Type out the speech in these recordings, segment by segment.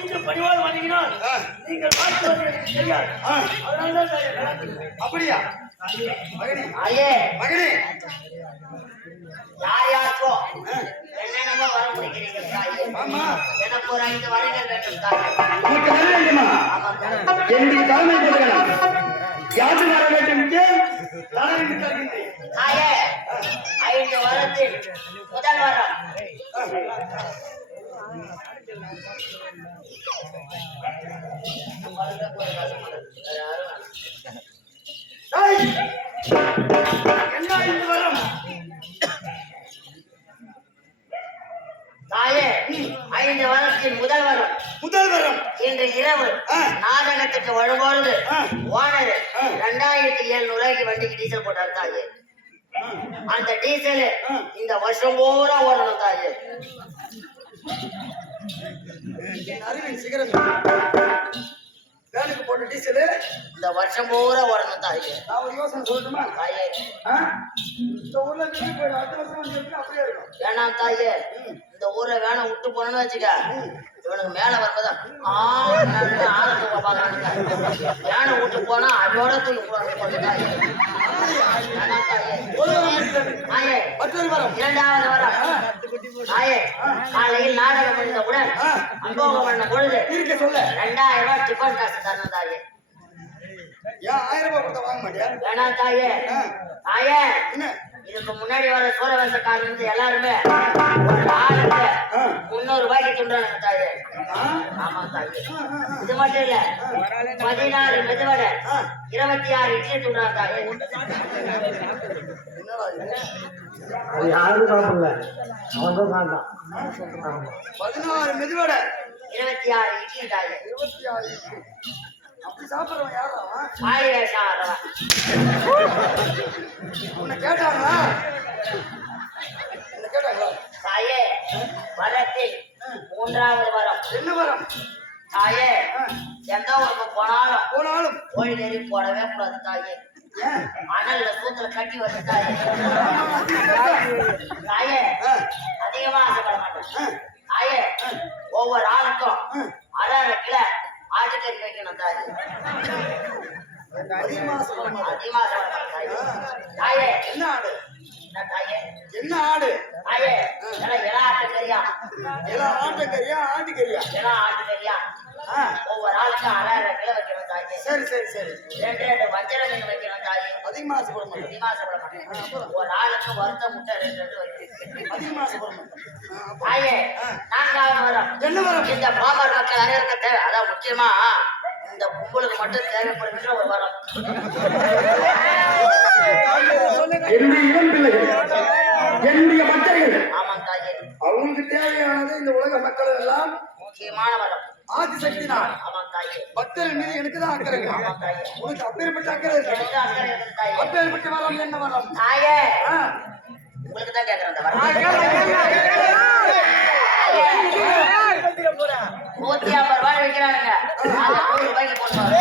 மீண்டும் பணிவாக வணங்கினால் நீங்கள் பார்த்து தெரியாது. அதனால்தான் அப்படியா மகனே? ஐயே மகனே, யாருக்கோ என்னென்னமோ வர முடிக்கிறீங்க தாயே. ஆமா, எனக்கு ஒரு 5 வரங்கள் வேண்டும் தாயே. உனக்கு வர வேண்டுமா? என்னுடைய தலைமை கொடுக்கலாம். யாரு வர வேண்டும் தாயே, 5 வரத்தில் முதல் வரம் என்ன இந்த வரம்? தாயே, 5 வரத்தில் முதல் வரம். முதல் வரம் இன்று இரவு நாடகத்துக்கு வரும்பொழுது ஓனர் 2700 வண்டிக்கு டீசல் போட்டார் தாயே. அந்த டீசல் இந்த வருஷம் பூரா ஓடணும் தாயே. அறிவின் சிகரம் வேலைக்கு போட்ட டீசல் இந்த வருஷம் பூரா ஓடணும் தாயே. நான் ஒரு யோசனை சொல்லட்டுமா தாயே? இந்த ஊர்ல இருந்து போய் அடுத்த வருஷம் வந்து அப்படியே இருக்கும். வேணாம் தாயே, இந்த ஊரை வேணாம் விட்டு போனோம்னு வச்சுக்க, இவனுக்கு மேல வரும்போது யானை விட்டு போனா அதோட தூக்கி போடுவாங்க தாயே. மற்றொரு வரம், 2வது வரம் தாயே. காலையில் நாடகம் முடிந்தவுடன் அன்போகம் பண்ண பொழுது இருக்க சொல்ல 2000 ரூபாய் டிஃபன் காசு தரணும் தாயே. ஏன் 1000 ரூபாய் கொடுத்த வாங்க மாட்டியா? வேணாம் தாயே. தாயே, என்ன இதுக்கு முன்னாடி வர சூரவம்சக்காரர் இருந்து எல்லாருமே ஒரு ஆளுக்கு 300 ரூபாய்க்கு துண்டானுங்க தாயே. ஆமா தாயே. இது மட்டும் இல்ல, 14 மெதுவடை 26 இட்லி துண்டாங்க தாயே. அது யாரும் சாப்பிடல, அவன் தான் சாப்பிட்டான். 16 மெதுவடை 26 இட்லி தாயே. 26 இட்லி. அப்படி சாப்பிடுறவன் யாரா? ஆளி வேஷம் ஆடுறவன். உன்னை கேட்டாங்களா? என்ன கேட்டாங்களா? தாயே, வரத்தில் 3வது வரம். என்ன வரம்? தாயே, எந்த ஊருக்கு போனாலும் கோழி நெறி போடவே கூடாது தாயே. அனல்ல சூத்துல கட்டி வருது தாயே. தாயே, அதிகமா ஆசைப்பட மாட்டேன் தாயே. ஒவ்வொரு ஆளுக்கும் 1/2 கிலோ ஆட்டுக்கறி வைக்கணும் தாயே. அதிகமா ஆசைப்பட மாட்டேன். அதிகமா ஆசைப்பட மாட்டேன் தாயே. என்ன ஆடு? என்ன தாயே? என்ன ஆடு? தாயே, எல்லா ஆட்டுக்கறியா? எல்லாம் ஆட்டுக்கறியா ஆட்டுக்கறியா? எல்லா ஆட்டுக்கறியா? ஒவ்வொரு ஆளுக்கும் 1/2 கிலோ வைக்கணும் தாயே. சரி சரி சரி. 2 வஞ்சர மீன் வைக்கணும் தாயே. அதிகமா ஆசைப்பட மாட்டேன். அதிகமா ஆசைப்பட மாட்டேன். ஒரு ஆளுக்கு வறுத்த முட்டை 2 வைக்கணும். அதிகமா ஆசைப்பட மாட்டேன். தாயே, 4வது வரம். என்ன வரம்? இந்த பாமர் மக்கள் அனைவருக்கும் தேவை. அதான் முக்கியமா இந்த பொங்கலுக்கு மட்டும் தேவைப்படுகின்ற ஒரு வரம். என்னுடைய இளம் பிள்ளைகள், என்னுடைய மக்கள், ஆமாம் தாயே. அவங்களுக்கு தேவையானது இந்த உலக மக்கள் எல்லாம் முக்கியமான வரம். ஆதிசக்தி நான். ஆமாம் தாயே. பக்தர்கள் மீது எனக்கு தான் அக்கறை. ஆமாம் தாயே. உனக்கு அப்பேற்பட்ட அக்கறை இருக்கு. எனக்கு அக்கறை இருக்குது தாயே. அப்பேற்பட்ட வரம் என்ன வரம்? தாயே, உங்களுக்கு தான் கேட்கிறேன் அந்த வரம். 150 ரூபாய் வைக்கிறானுங்க, 100 ரூபாய்க்கு போட்டுவாங்க.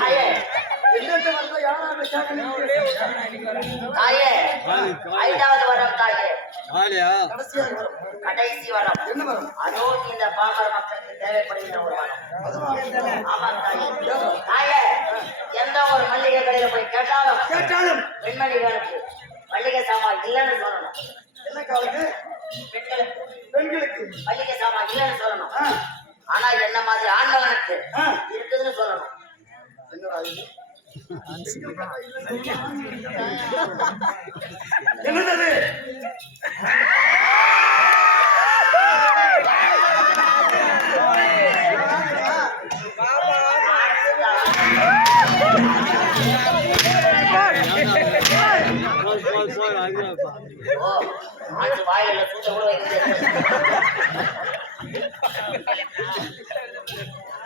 தாயே, தாயே, 5வது வரம் தாயே. கடைசி வரம். என்ன வரம்? அதுவும் இந்த பாமர மக்களுக்கு தேவைப்படுகின்ற ஒரு வரம். ஆமாம் தாயே. தாயே, எந்த ஒரு மல்லிகை கடையில போய் கேட்டாலும் பெண்மணிகளுக்கு மல்லிகை சாமான் இல்லைன்னு சொல்லணும். என்ன காலுக்கு? பெண்களுக்கு மல்லிகை சாமான் இல்லைன்னு சொல்லணும். ஆனா என்ன மாதிரி ஆண்களுக்கு இருக்குதுன்னு சொல்லணும். என்னது? வாயில சூத்த கூட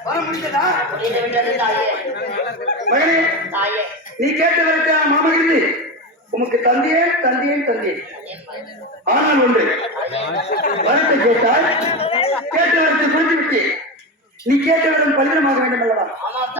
வர முடிந்ததா? மகனே, நீ கேட்டதற்கு மாமகிழ்ந்து உமக்கு தந்தையே தந்தையே தந்தையே. ஆனால் ஒன்று வரத்தை வரத்தை கேட்டால் கேட்ட வரத்தை குறித்து விட்டு நீ கேட்ட வரம் பலிதமாக வேண்டும் அல்லவா? ஆமா